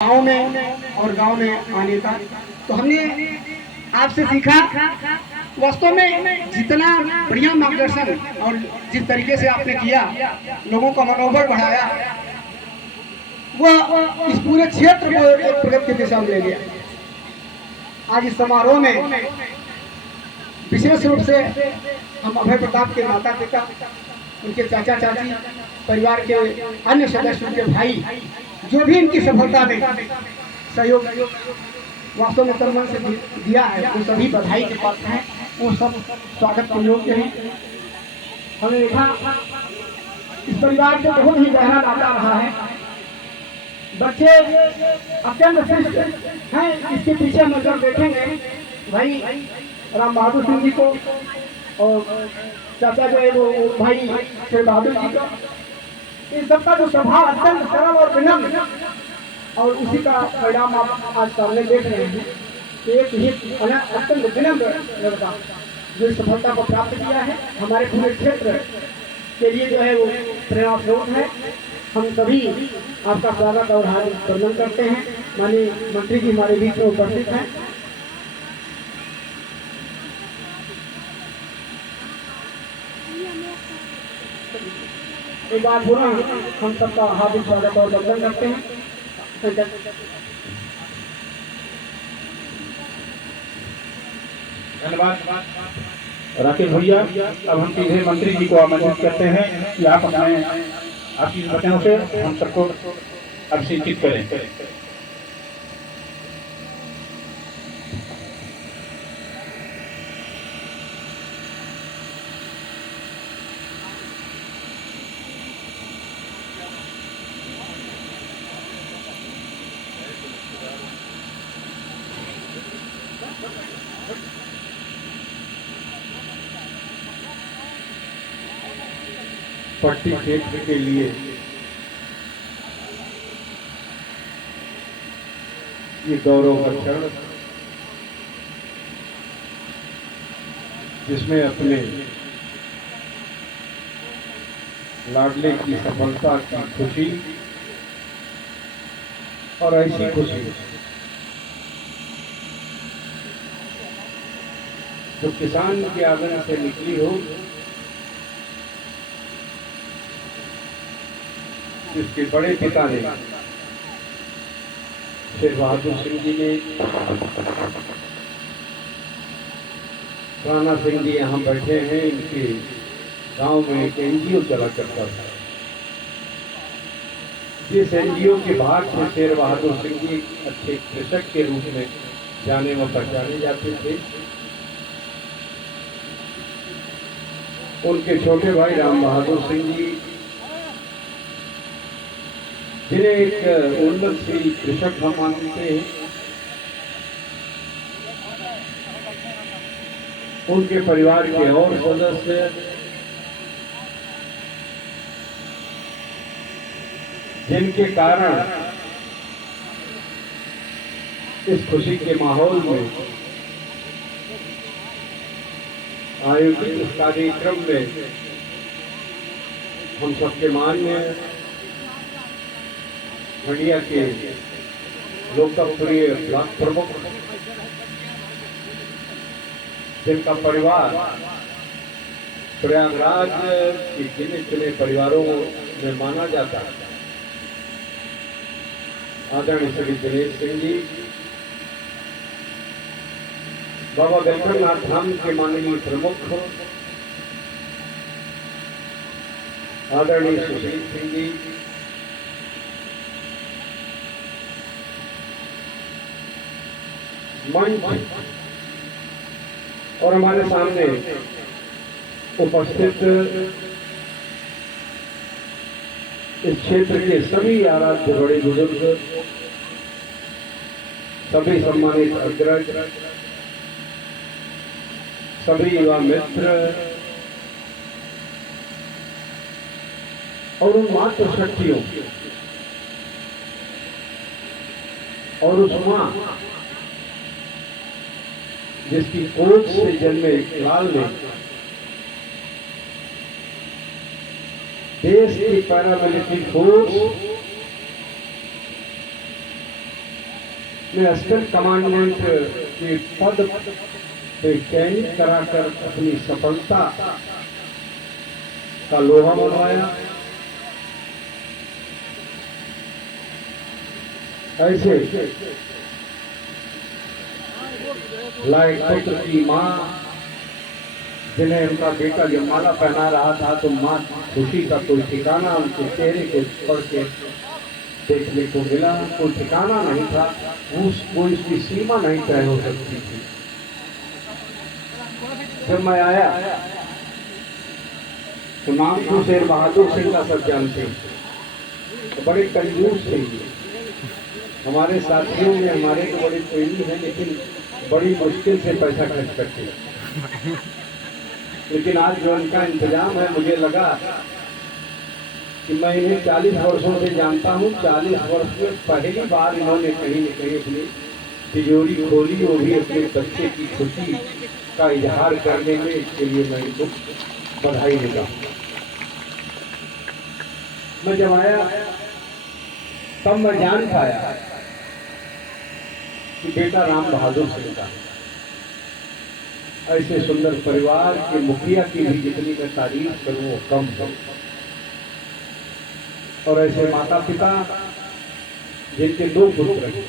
गाँव में और गांव में आने का। तो हमने आपसे सीखा वास्तव में जितना बढ़िया मार्गदर्शन और जिस तरीके से आपने किया, लोगों का मनोबल बढ़ाया, वह इस पूरे क्षेत्र को एक प्रगति की दिशा में ले गया। आज इस समारोह में विशेष रूप से हम अभय प्रताप के माता पिता, उनके चाचा चाची, परिवार के अन्य सदस्य, उनके भाई, जो भी इनकी सफलता में सहयोग वास्तव में तन मन से दिया है, वो सभी बधाई के पात्र हैं। वो सब स्वागत के योग्य हैं। हमने देखा इस परिवार से बहुत ही गहरा नाता रहा है। बच्चे अत्यंत श्रेष्ठ हैं। इसके पीछे हम अगर देखेंगे भाई राम बहादुर सिंह जी को और चाचा जो है वो भाई शेर बहादुर जी को, इन सबका जो स्वभाव अत्यंत सरल और विनम्र, और उसी का परिणाम आप आज सामने देख रहे हैं। एक ही अत्यंत विनम्र लड़का जो सफलता को प्राप्त किया है, हमारे पूरे क्षेत्र के लिए जो है वो प्रेरणा स्रोत है। हम सभी आपका स्वागत और हार्दिक वंदन करते हैं। माननीय मंत्री जी हमारे बीच में उपस्थित हैं। एक बार पुनः हम सबका हार्दिक स्वागत और वंदन करते हैं। धन्यवाद राकेश भैया। अब हम सीधे मंत्री जी को आमंत्रित करते हैं कि आप अपने आपकी वचनों से हम सबको अभिषेचित करें। पट्टी क्षेत्र के लिए ये गौरव का क्षण, जिसमें अपने लाडले की सफलता की खुशी, और ऐसी खुशी जो किसान के आंगन से निकली हो, जिसके बड़े पिता ने शेर बहादुर सिंह जी ने, राणा सिंह जी यहाँ बैठे हैं, इनके गांव में एक एनजीओ चला करता था। जिस एनजीओ के भाग से शेर बहादुर सिंह जी अच्छे कृषक के रूप में जाने व पहचाने जाते थे, उनके छोटे भाई राम बहादुर सिंह जी, जिन्हें एक उन्नतशील कृषक हम मानते हैं, उनके परिवार के और सदस्य जिनके कारण इस खुशी के माहौल में आयोजित इस कार्यक्रम में हम सबके मान्य मंडिया के लोकप्रिय ब्लॉक प्रमुख, जिनका परिवार प्रयागराज के गिने चुने परिवारों में माना जाता है, आदरणीय श्री दिनेश सिंह जी, बाबा गंगनाथ धाम के माननीय प्रमुख आदरणीय सुशील सिंह जी, मंच और हमारे सामने उपस्थित इस क्षेत्र के सभी आराध्य बड़े बुजुर्ग, सभी सम्मानित अग्रज, सभी युवा मित्र और उन मातृ शक्तियों और उस मां जिसकी कोख से जन्मे लाल ने देश की पैरामिलिट्री फोर्स में असिस्टेंट कमांडेंट के पद पे चयनित कराकर अपनी सफलता का लोहा मनवाया। ऐसे लायक पुत्र की माँ, जिन्हें उनका बेटा जब माला पहना रहा था तो माँ खुशी का कोई ठिकाना उनके चेहरे को पढ़ के देखने को मिला। कोई ठिकाना नहीं था, कोई उसकी सीमा नहीं तय हो सकती थी। जब मैं आया तो नाम तो शेर बहादुर सिंह का सब जानते हैं, तो बड़े कंजूस थे। हमारे साथियों में हमारे तो बड़े प्रेमी हैं, लेकिन बड़ी मुश्किल से पैसा खर्च करते हैं। लेकिन आज जो उनका इंतजाम है, मुझे लगा कि मैं इन्हें 40 वर्षों से जानता हूँ। 40 वर्ष में पहली बार इन्होंने कहीं न कहीं अपनी तिजोरी खोली, वो भी अपने बच्चे की खुशी का इजहार करने में। इसके लिए मैं इनको बधाई देता हूँ। मैं जब आया तब मैं जान पाया कि बेटा राम बहादुर सिंह का। ऐसे सुंदर परिवार के मुखिया की भी जितनी मैं तारीफ करूं वो कम है। और ऐसे माता पिता जिनके 2 पुत्र हैं।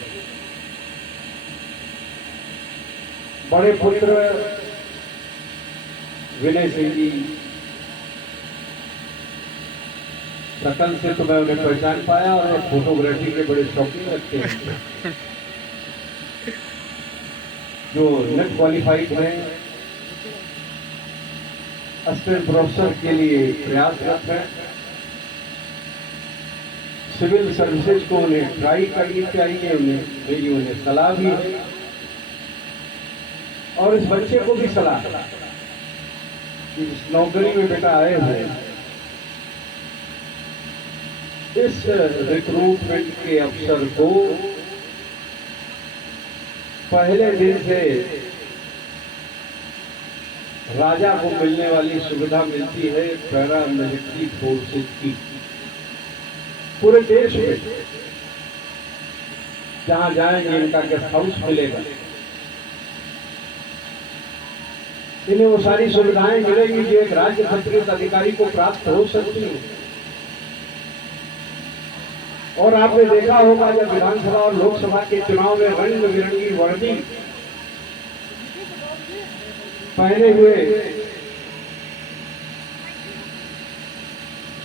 बड़े पुत्र विनय सिंह जी, शकल से तो मैं उन्हें पहचान पाया और फोटोग्राफी के बड़े शौकीन रखते हैं, जो नेट क्वालिफाइड हैं, असिस्टेंट प्रोफेसर के लिए प्रयासरत हैं। सिविल सर्विसेज को उन्हें ट्राई करनी चाहिए, मेरी उन्हें सलाह भी है और इस बच्चे को भी सलाह है कि इस नौकरी में बेटा आए हुए इस रिक्रूटमेंट के अफसर को पहले दिन से राजा को मिलने वाली सुविधा मिलती है पैरा मिलिट्री फोर्सेज की। पूरे देश में जहां जाएंगे इनका गेस्ट हाउस मिलेगा, इन्हें वो सारी सुविधाएं मिलेंगी जो एक राज्य पत्रित अधिकारी को प्राप्त हो सकती है। और आपने देखा होगा जब विधानसभा और लोकसभा के चुनाव में रंग बिरंगी वर्दी पहने हुए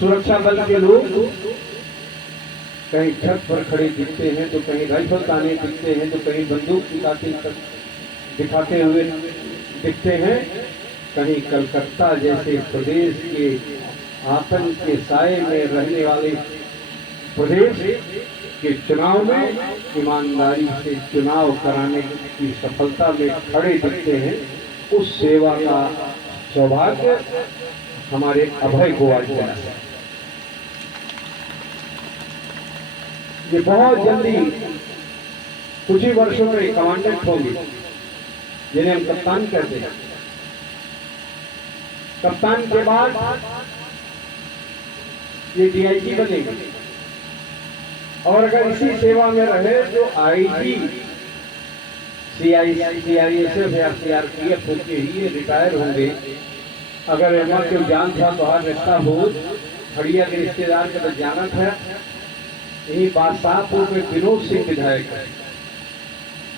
सुरक्षा बल के लोग कहीं छत पर खड़े दिखते हैं, तो कहीं राइफल ताने दिखते हैं, तो कहीं बंदूक दिखाते हुए दिखते हैं, कहीं कलकत्ता जैसे प्रदेश के आतंक के साए में रहने वाले प्रदेश के चुनाव में ईमानदारी से चुनाव कराने की सफलता में खड़े दिखते हैं। उस सेवा का सौभाग्य हमारे अभय को आज मिला है। ये बहुत जल्दी कुछ ही वर्षों में कमांडेंट होंगे, जिन्हें हम कप्तान कहते हैं। कप्तान के बाद ये डीआईजी बनेंगे और अगर इसी सेवा में रहे तो आईजी, सीआईएसएफ या सीआरपीएफ होके ही ये रिटायर होंगे। अगर एमा के जान था तो हर रिश्ता हो, खड़िया के रिश्तेदार का तो जाना था। यही बादशाहपुर में विनोद सिंह विधायक है,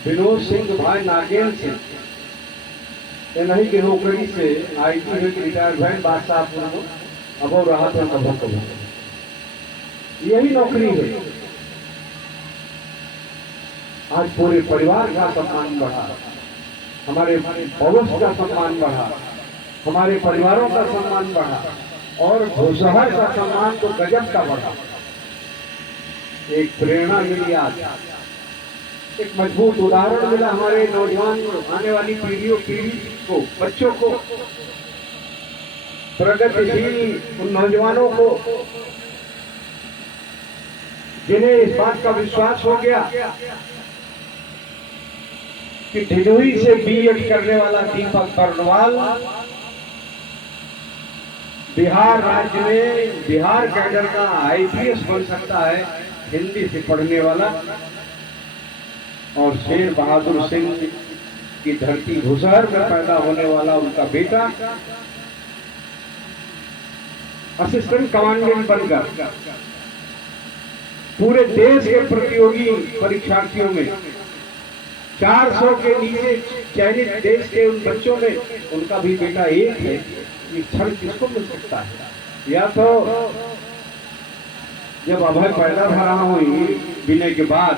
विनोद सिंह भाई नागेंद्र सिंह, नहीं की नौकरी से आईटी में रिटायर भैन बादशाहपुर में अब रहा था कबो। यही नौकरी है। आज पूरे परिवार का सम्मान बढ़ा, हमारे भविष्य का सम्मान बढ़ा, हमारे परिवारों का सम्मान बढ़ा और भूसहर का सम्मान तो गजब का बढ़ा। एक प्रेरणा मिली, आज एक मजबूत उदाहरण मिला हमारे नौजवान आने वाली पीढ़ी को, बच्चों को, प्रगतिशील उन नौजवानों को जिन्हें इस बात का विश्वास हो गया कि ढिढोई से बीएड करने वाला दीपक बर्नवाल बिहार राज्य में बिहार कैडर का आईपीएस बन सकता है, हिंदी से पढ़ने वाला। और शेर बहादुर सिंह की धरती भूसहर में पैदा होने वाला उनका बेटा असिस्टेंट कमांडेंट बनकर पूरे देश के प्रतियोगी परीक्षार्थियों में 400 के नीचे चयनित देश के उन बच्चों में उनका भी बेटा एक है। ये क्षण किसको मिल सकता है? या तो जब अभय पैदा भरा हुई बिने के बाद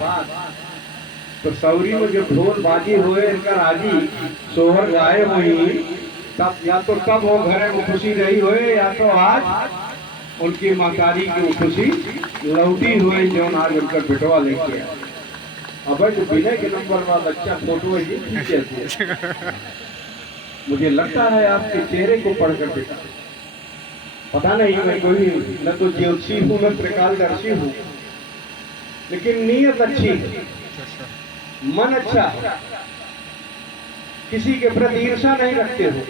तो सौरी में जब ढोल बाजी हुए इनका राजी सोहर गाए हुई तब या तो तब वो घर में खुशी रही हुए या तो आज उनकी महतारी की खुशी लौटी हुई जो आज उनका बेटवा लेके आया। अब जो बिना के नंबर वाला बच्चा फोटो ही खींचे मुझे लगता है आपके चेहरे को पढ़कर बेटा पता नहीं मैं कोई न तो ज्योतिषी हूँ न त्रिकालदर्शी हूँ, लेकिन नीयत अच्छी है, मन अच्छा है, किसी के प्रति ईर्षा नहीं रखते हो।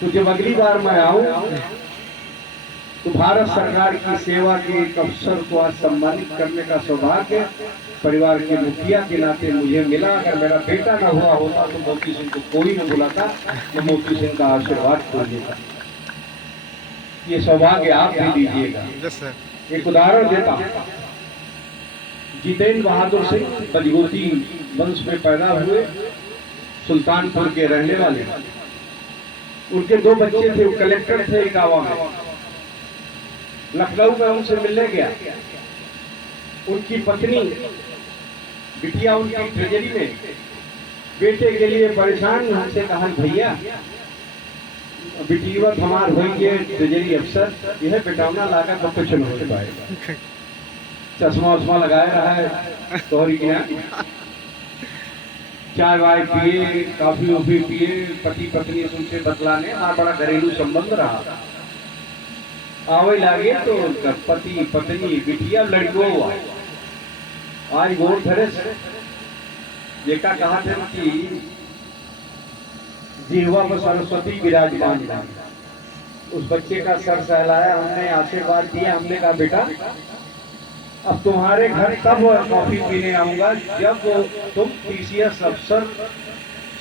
तो जब अगली बार मैं आऊं तो भारत सरकार की सेवा के एक अफसर को आज सम्मानित करने का सौभाग्य परिवार के मुखिया के नाते मुझे मिला। अगर मेरा बेटा ना हुआ होता तो मोती सिंह को कोई नहीं बुलाता, तो मोती सिंह का आशीर्वाद खो देता। ये सौभाग्य आप भी दीजिएगा। एक उदाहरण देता हूं, जितेंद्र बहादुर सिंह बजगोती वंश में पैदा हुए, सुल्तानपुर के रहने वाले। उनके 2 बच्चे थे, वो कलेक्टर थे इटावा में। लखनऊ में उनसे मिलने गया। उनकी पत्नी बिटिया उनकी ट्रेजरी में बेटे के लिए परेशान, हमसे कहा भैया बिटिया हमार होंगे ट्रेजरी अफसर, यह बेटावना लाकर तो कुछ नहीं हो पाएगा। चश्मा उश्मा लगाया रहा है तोहरी के यहाँ, चाय वाय पिए, काफी उफी पिए, पति पत्नी उनसे बतलाने हमारा बड़ा घरेलू संबंध रहा। आवे लागे तो उनका पति पत्नी बिटिया लड़को हुआ आज गोर धरे जेका कहा था कि जीवा पर सरस्वती विराजमान है। उस बच्चे का सर सहलाया, हमने आशीर्वाद दिया। हमने कहा बेटा अब तुम्हारे घर तब कॉफी पीने आऊंगा जब तुम टीसीएस अफसर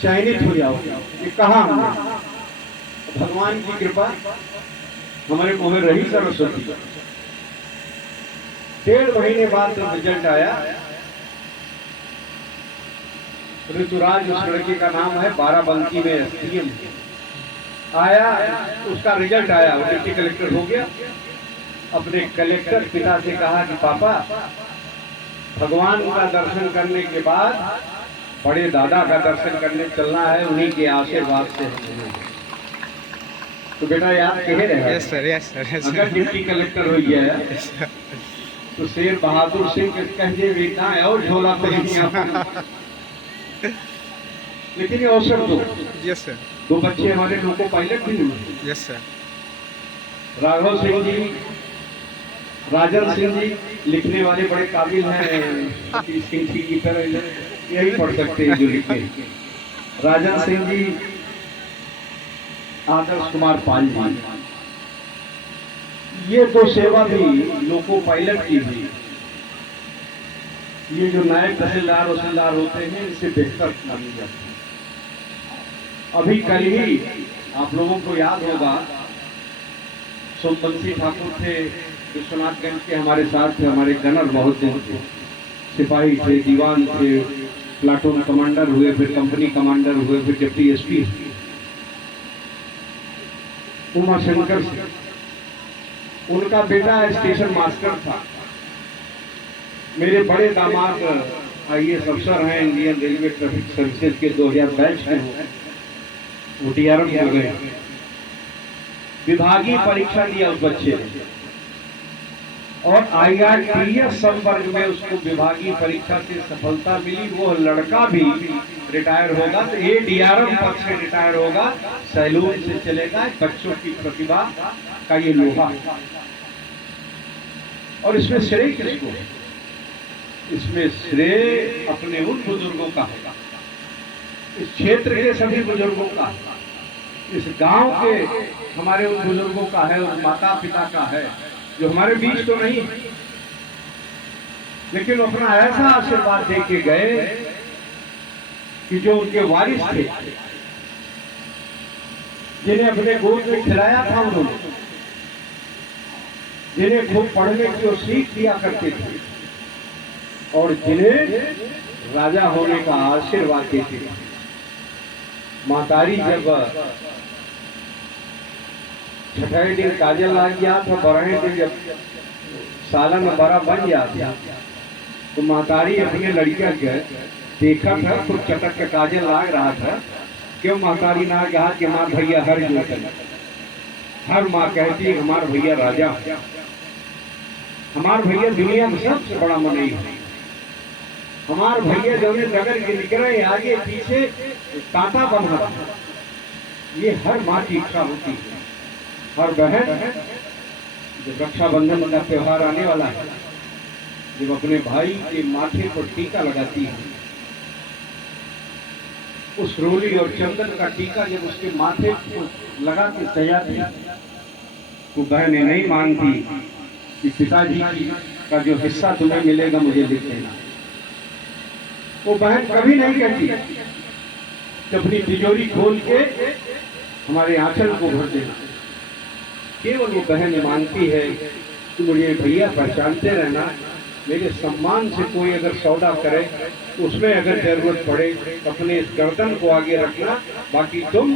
चयनित हो जाओगे। ये कहा हमने, भगवान की कृपा हमारे मुंह में रही सरस्वती। 1.5 महीने बाद जब रिजल्ट आया, ऋतुराज उस लड़के का नाम है, बाराबंकी में एसडीएम आया, उसका रिजल्ट आया, वो डिप्टी कलेक्टर हो गया। अपने कलेक्टर पिता से कहा कि पापा भगवान का दर्शन करने के बाद बड़े दादा का दर्शन करने चलना है, उन्हीं के आशीर्वाद से। तो बेटा याद कह रहे हैं अगर डिप्टी कलेक्टर हो गया तो शेर बहादुर सिंह कह दे बेटा है और झोला तो लेकिन ये अवसर दो। Yes sir. 2 बच्चे हमारे लोको पायलट भी हुए। Yes sir. राघव सिंह जी, राजन सिंह जी लिखने वाले बड़े काबिल हैं, सिंह जी की तरह यही पढ़ सकते हैं जो लिखे। राजन सिंह जी, आदर्श कुमार पाल जी, ये 2 सेवा भी लोको पायलट की भी। ये जो नायब तहसीलदार वसीलदार होते हैं इससे बेहतर मानी जाती है। अभी कल ही आप लोगों को याद होगा सोमवंशी ठाकुर थे, विश्वनाथगंज के हमारे साथ थे, हमारे गनर बहुत दिन थे, सिपाही थे, दीवान थे, प्लाटून कमांडर हुए, फिर कंपनी कमांडर हुए, फिर डिप्टी एसपी। उमा शंकर सिंह, उनका बेटा स्टेशन मास्टर था। मेरे बड़े दामाद आईएएस अफसर हैं, इंडियन रेलवे ट्रैफिक सर्विसेज के 2000 बैच के हैं, वो डीआरएम हो गए। विभागीय परीक्षा दिया उस बच्चे ने और आईआरटीएस संवर्ग में उसको विभागीय परीक्षा से सफलता मिली। वो लड़का भी रिटायर होगा तो ये डीआरएम पद से रिटायर होगा, सैलून से चलेगा। बच्चों की प्रतिभा का ये लोहा है। और इसमें श्रेय किसको है? इसमें श्रेय अपने उन बुजुर्गों का है, इस क्षेत्र के सभी बुजुर्गों का, इस गांव के हमारे उन बुजुर्गों का है, उन माता पिता का है जो हमारे बीच तो नहीं। लेकिन वो अपना ऐसा आशीर्वाद दे के गए कि जो उनके वारिस थे, जिन्हें अपने गोद में खिलाया था उन्होंने, जिन्हें खूब पढ़ने की वो सीख दिया करते थे और जिन्हें राजा होने का आशीर्वाद देते थे। महतारी जब छठे दिन काजल आ गया था, 12वें दिन जब सालन बड़ा बन गया तो महतारी अपने लड़किया के देखा था, खूब चटक के काजल लाग रहा था। क्यों महतारी ना कहा कि माँ भैया हर जोतन, हर माँ कहती है हमार भैया राजा, हमार भैया दुनिया में सबसे बड़ा मनई है, हमार भैया जो नगर के निकले आगे पीछे कांटा बंधा, ये हर माँ की इच्छा होती है। हर बहन जब रक्षाबंधन का त्योहार आने वाला है, जब अपने भाई के माथे पर टीका लगाती है, उस रोली और चंदन का टीका जब उसके माथे को लगा के सजाती तो बहनें नहीं मांगती कि पिताजी का जो हिस्सा तुम्हें मिलेगा मुझे लिख देना। वो बहन कभी नहीं कहती कि अपनी तिजोरी खोल के हमारे आंचल को भर देना। केवल वो बहन मांगती है कि मुझे भैया पहचानते रहना, मेरे सम्मान से कोई अगर सौदा करे तो उसमें अगर जरूरत पड़े तो अपने इस गर्दन को आगे रखना, बाकी तुम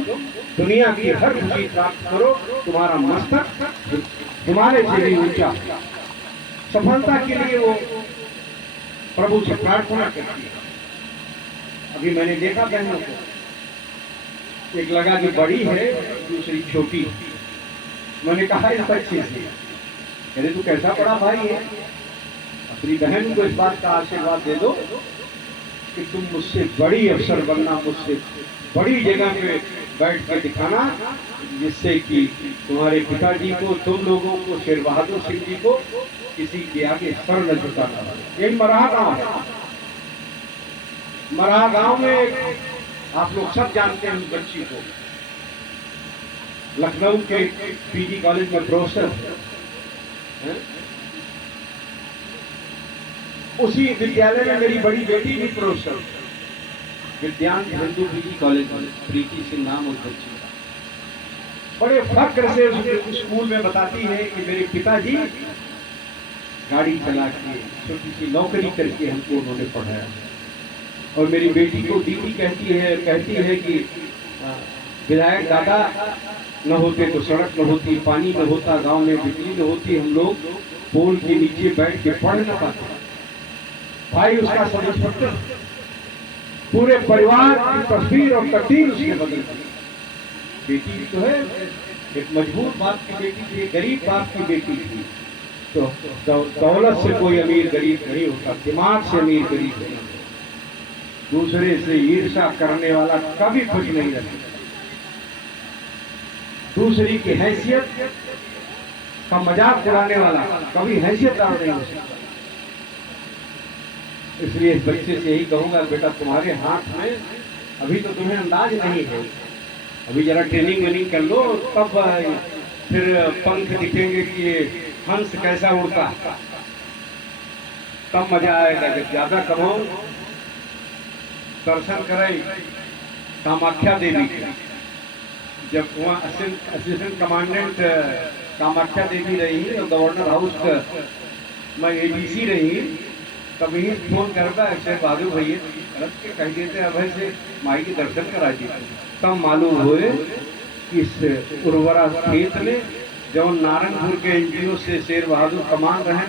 दुनिया की हर खुशी प्राप्त करो, तुम्हारा मस्तक तुम्हारे से भी ऊंचा। सफलता के लिए वो प्रभु से प्रार्थना करती है। अभी मैंने देखा बहनों को, एक लगा कि बड़ी है, दूसरी छोटी। मैंने कहा इस बच्चे से, अरे तू कैसा बड़ा भाई है, अपनी बहन को इस बात का आशीर्वाद दे दो कि तुम मुझसे बड़ी अफसर बनना, मुझसे बड़ी जगह पे बैठ के दिखाना, जिससे कि तुम्हारे पिताजी को, तुम लोगों को, शेर बहादुर सिंह जी को किसी के आगे सर न झुकाना। यही मराहा गांव है। मराहा गांव में आप लोग सब जानते हैं उस बच्ची को, लखनऊ के पीजी कॉलेज में प्रोफेसर है। उसी विद्यालय में मेरी बड़ी बेटी भी प्रोफेसर, विज्ञान हिंदू पीजी कॉलेज में, प्रीति सिंह नाम उस बच्ची का। बड़े फक्र से उस स्कूल में बताती है कि मेरे पिताजी गाड़ी चला के छोटी सी नौकरी करके हमको उन्होंने पढ़ाया। और मेरी बेटी को दीदी कहती है कि विधायक दादा न होते तो सड़क न होती, पानी न होता, गांव में बिजली न होती, हम लोग पोल के नीचे बैठ के पढ़ न पाते। भाई उसका सब इंस्पेक्टर, पूरे परिवार की तस्वीर और तकदीर उसने बदल दी। बेटी तो है, एक मजबूर बाप की बेटी थी, गरीब बाप की बेटी थी। तो दौलत से कोई अमीर गरीब नहीं होता, दिमाग से अमीर गरीब नहीं होता। दूसरे से ईर्ष्या करने वाला कभी खुश नहीं रहता, दूसरी की हैसियत का मजाक उड़ाने वाला कभी हैसियतदार नहीं हो सकता। इसलिए इस बच्चे से यही कहूंगा, बेटा तुम्हारे हाथ में अभी तो तुम्हें अंदाज नहीं है, अभी जरा ट्रेनिंग कर लो, तब फिर पंख दिखेंगे कि हंस कैसा उड़ता, तब मजा आएगा। जब ज्यादा कमाओ, दर्शन करें कामाख्या देवी के, जब वहाँ असिस्टेंट कमांडेंट कामाख्या देवी रही और गवर्नर हाउस का मैं एडीसी रही, तभी फोन करता है शेर बहादुर भैया रख के कह देते अभय से माई के दर्शन करा दीजिए। तब मालूम हुए कि इस उर्वरा खेत में जब नारायणपुर के एनजीओ से शेर बहादुर कमान रहे,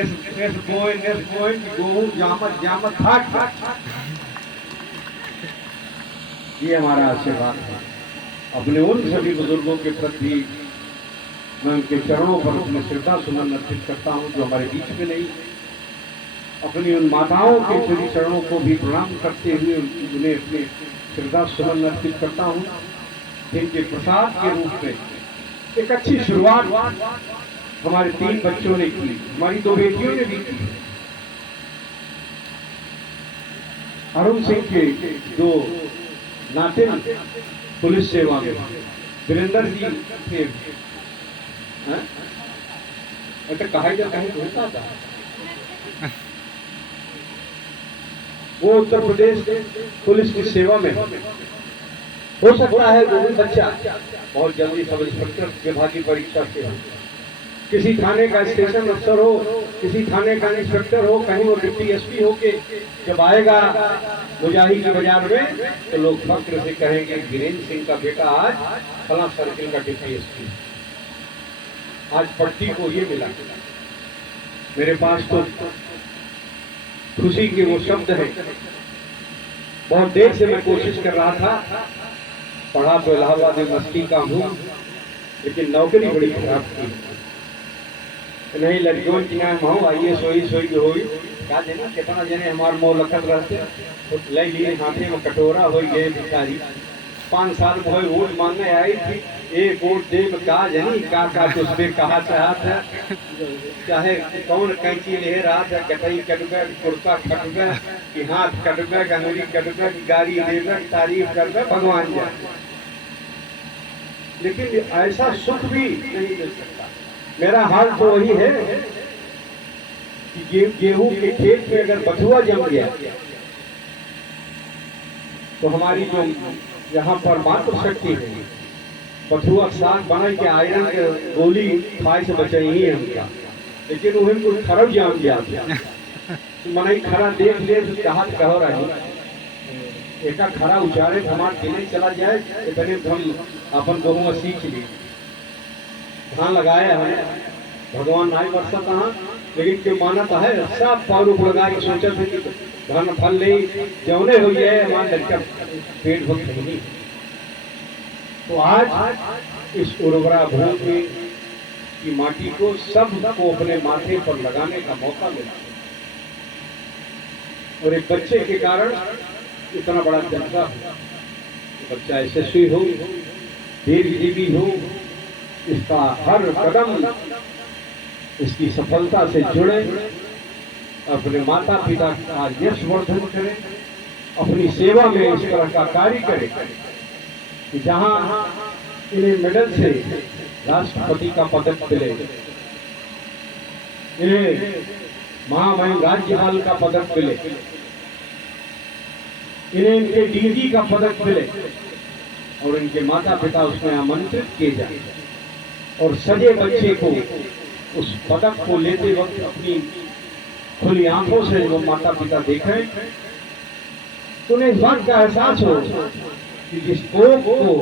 एस गोहू जामत जामत फाट। ये हमारा आशीर्वाद है। अपने उन सभी बुजुर्गों के प्रति मैं उनके चरणों पर अपने श्रद्धा सुमन अर्पित करता हूँ जो हमारे बीच में नहीं। अपनी उन माताओं के श्री चरणों को भी प्रणाम करते हुए उन्हें अपने श्रद्धा सुमन अर्पित करता हूँ, जिनके प्रसाद के रूप में एक अच्छी शुरुआत हमारे 3 बच्चों ने की, हमारी 2 बेटियों ने भी की। अरुण सिंह के 2 नाते पुलिस सेवा में, वीरेंद्र जी थे, ऐसा कहा जा कहीं होता था, वो उत्तर प्रदेश पुलिस की सेवा में हो सकता है वो भी बच्चा बहुत जल्दी सब इंस्पेक्टर विभाग की परीक्षा से हो, किसी थाने का स्टेशन अफसर हो, किसी थाने का इंस्पेक्टर हो, कहीं वो डिप्टी एसपी हो के जब आएगा मुजाही के बाजार में तो लोग फक्र से कहेंगे वीरेंद्र सिंह का बेटा आज फला सर्किल का डिप्टी एसपी, आज पट्टी को ये मिला। मेरे पास तो खुशी के वो शब्द है। बहुत देर से मैं कोशिश कर रहा था, पढ़ा तो इलाहाबाद यूनिवर्सिटी का हूँ, लेकिन नौकरी बड़ी खराब थी। नहीं लड़कियों की नाम हो आइए सोई सोई हो क्या देना कितना जने हमारे मोह लखत रहते तो ले लिए हाथे में कटोरा हो गए भिखारी। 5 साल में वोट मांगने आई थी, एक वोट दे में कहा जनी का उसमें कहा चाहत है, चाहे कौन कैंची ले रहा था, कटई कट गए, कुर्ता कट गए, कि हाथ कट गए, अंगुली कट गए, गाड़ी दे गए, तारीफ कर गए, भगवान जाए। लेकिन ऐसा सुख भी नहीं मिल सकता। मेरा हाल तो वही है कि गेहूं के खेत में अगर बथुआ जम गया तो हमारी जो यहाँ पर मातृ शक्ति है, बथुआ साग बना के आयरन के गोली खाए से बचे ही है हमका, लेकिन उन्हें कोई खराब जाम गया मना खरा देख ले तो कहा कहो रही एक खरा उचारे हमारे दिले चला जाए इतने हम अपन बहुआ सीख ली। धान लगाया है भगवान नाई बरसा कहाँ, लेकिन क्यों माना तो है सब पारू लगा के सोचा था कि धान फल ले जौने हो जाए हमारे लड़का पेट भर नहीं। तो आज इस उर्वरा भूमि की माटी को सबको अपने माथे पर लगाने का मौका मिला और एक बच्चे के कारण इतना बड़ा जनता हो, बच्चा यशस्वी हो, दीर्घजीवी हो, इसका हर कदम इसकी सफलता से जुड़े, अपने माता पिता का यशवर्धन करें, अपनी सेवा में इस तरह का कार्य करें कि जहां इन्हें मेडल से राष्ट्रपति का पदक मिले, इन्हें महामहिम राज्यपाल का पदक मिले, इन्हें इनके डीजी का पदक मिले और इनके माता पिता उसमें आमंत्रित किए जाए और सजे बच्चे को उस पदक को लेते वक्त अपनी खुली आंखों से वो माता पिता देखें तो उन्हें इस बात का एहसास हो कि जिस कोख को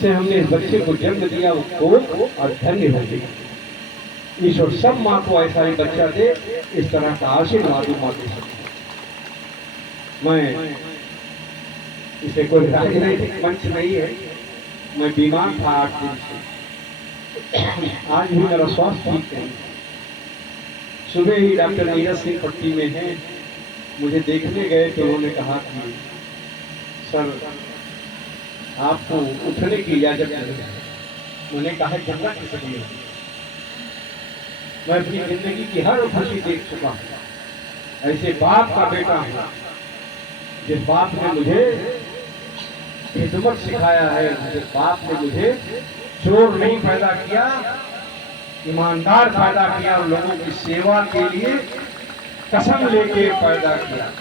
से हमने इस बच्चे को जन्म दिया वो कोख और धन्य हो गई। ईश्वर सब माँ को ऐसा ही बच्चा दे, इस तरह का आशीर्वाद माँ दे सकते। मैं इसे कोई राजनीतिक मंच नहीं है, मैं बीमार था 8 दिन से, आज भी मेरा स्वास्थ्य ठीक है। सुबह ही डॉक्टर नीरज सिंह पट्टी में है, मुझे देखने गए तो उन्होंने कहा कि सर आपको उठने की इजाजत नहीं। मैंने कहा जंगल किस लिए, मैं अपनी जिंदगी की हर खुशी देख चुका हूँ। ऐसे बाप का बेटा हूँ जिस बाप ने मुझे खिदमत सिखाया है, जिस बाप ने मुझे चोर नहीं पैदा किया, ईमानदार पैदा किया और लोगों की सेवा के लिए कसम लेके पैदा किया।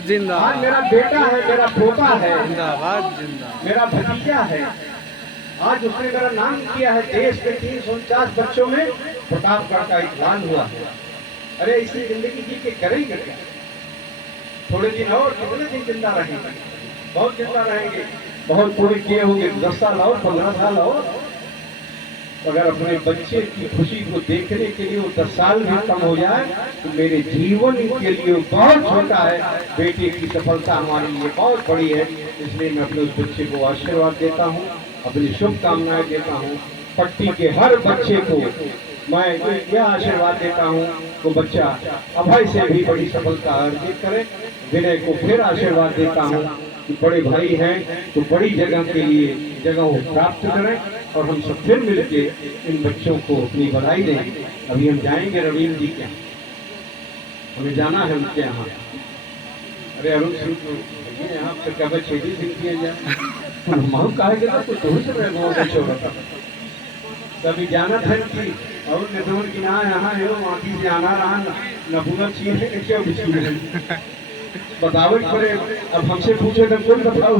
जिंदाबाद मेरा बेटा है, मेरा पोता है, जिंदाबाद जिंदाबाद मेरा भतीजा है। आज उसने मेरा नाम किया है। देश के 349 बच्चों में प्रतापगढ़ का ऐलान हुआ है। अरे इसी जिंदगी जी के करेंगे क्या? थोड़े दिन और कितने दिन जिंदा रहेंगे? बहुत जिंदा रहेंगे, बहुत पूरे किए होंगे 10 साल और 15 साल और। अगर अपने बच्चे की खुशी को देखने के लिए वो 10 साल भी कम हो जाए तो मेरे जीवन के लिए बहुत छोटा है। बेटे की सफलता हमारे लिए बहुत बड़ी है, इसलिए मैं अपने उस बच्चे को आशीर्वाद देता हूँ, अपनी शुभकामनाएं देता हूँ। पट्टी के हर बच्चे को मैं यह आशीर्वाद देता हूँ वो बच्चा अभय से भी बड़ी सफलता अर्जित करे। विनय को फिर आशीर्वाद देता हूँ कि बड़े भाई हैं तो बड़ी जगह के लिए जगह प्राप्त करें और हम सब फिर मिलके इन बच्चों को अपनी बधाई दें। अभी हम जाएंगे रवींद्र जी के, हमें जाना है उनके यहाँ। अरे अरुण सिंह तो यहाँ पे कब छेदी सिंह किया जाए महू कहा तो छोड़ा कभी जाना था कि और नेटवर्क की ना यहाँ है, वहाँ से आना रहा नपुना चीज है क्या चीज है बतावे पड़े। अब हमसे पूछे तो कौन बताओ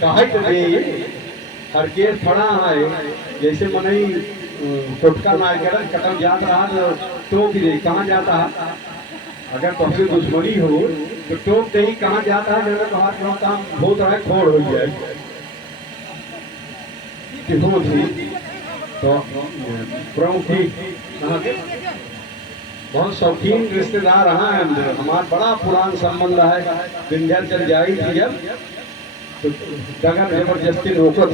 काहे के दे हर के फड़ा है जैसे मनई टोटका मार कर कटम जात रहा तो भी दे कहाँ जाता है अगर तुमसे दुश्मनी हो तो टोक दे कहाँ जाता है मेरे तो हाथ में काम बहुत रहा खोड़ हो जाए कि हो थी तो प्रमुख जी कहाँ के बहुत शौकीन रिश्तेदार हैं हमारा बड़ा पुराना संबंध है विंध्याचल जाई थी जब तो डगर जबरदस्ती रोकत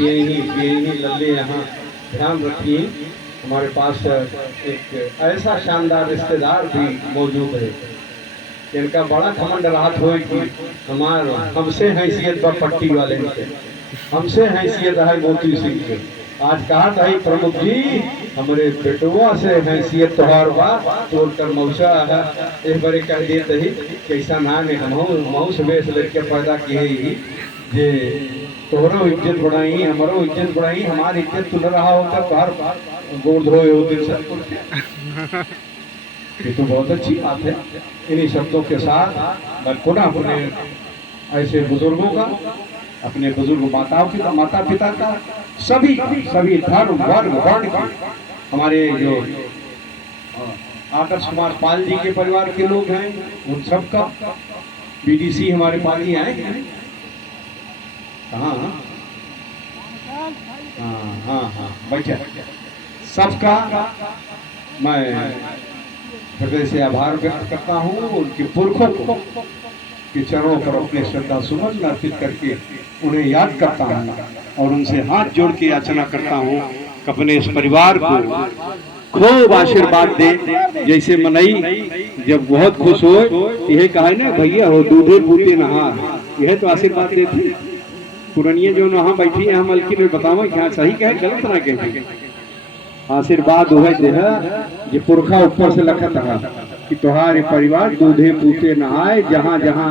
यही लल्ले यहाँ ध्यान रखिए हमारे पास एक ऐसा शानदार रिश्तेदार भी मौजूद है इनका बड़ा घमंड राहत हो कि हमसे हैसियत व पट्टी वाले से हमसे हैसियत है मोती सिंह के आज कहा था प्रमुख जी हमारे बेटुआ से हैसियत तोहार बा तोड़ कर मौसा है एक बार कह देते ही कैसा ना ने हम मौस बेस लड़के पैदा किए ही जे तोहरो इज्जत बढ़ाई हमारो इज्जत बढ़ाई हमारी इज्जत तुल रहा होकर बार बार गोड़ धोए हो दिन सब ये तो बहुत अच्छी बात है। इन्हीं शब्दों के साथ मैं पुनः अपने ऐसे बुजुर्गों का अपने बुजुर्ग माता पिता का सभी धर्म वर्ग वर्ण के हमारे जो आदर्श कुमार पाल जी के परिवार के लोग हैं उन सब का बीडीसी हमारे पास ही आए हाँ बैठे सबका मैं हृदय से आभार व्यक्त करता हूँ उनके पुरखों को के चरणों पर अपने श्रद्धा सुमन अर्पित करके उन्हें याद करता हूँ और उनसे हाथ जोड़ के याचना करता हूँ अपने इस परिवार को खूब आशीर्वाद दे जैसे मनई जब बहुत खुश हो यह कहा ना भैया हो दूधे बूते नहा यह तो आशीर्वाद देते पुरानिया जो नहा बैठी है हम अलकी में बताओ क्या सही कहे गलत ना कहे आशीर्वाद हुए जे पुरखा ऊपर से लखत रहा कि तुम्हारे परिवार दूधे पूते नहाए जहाँ जहाँ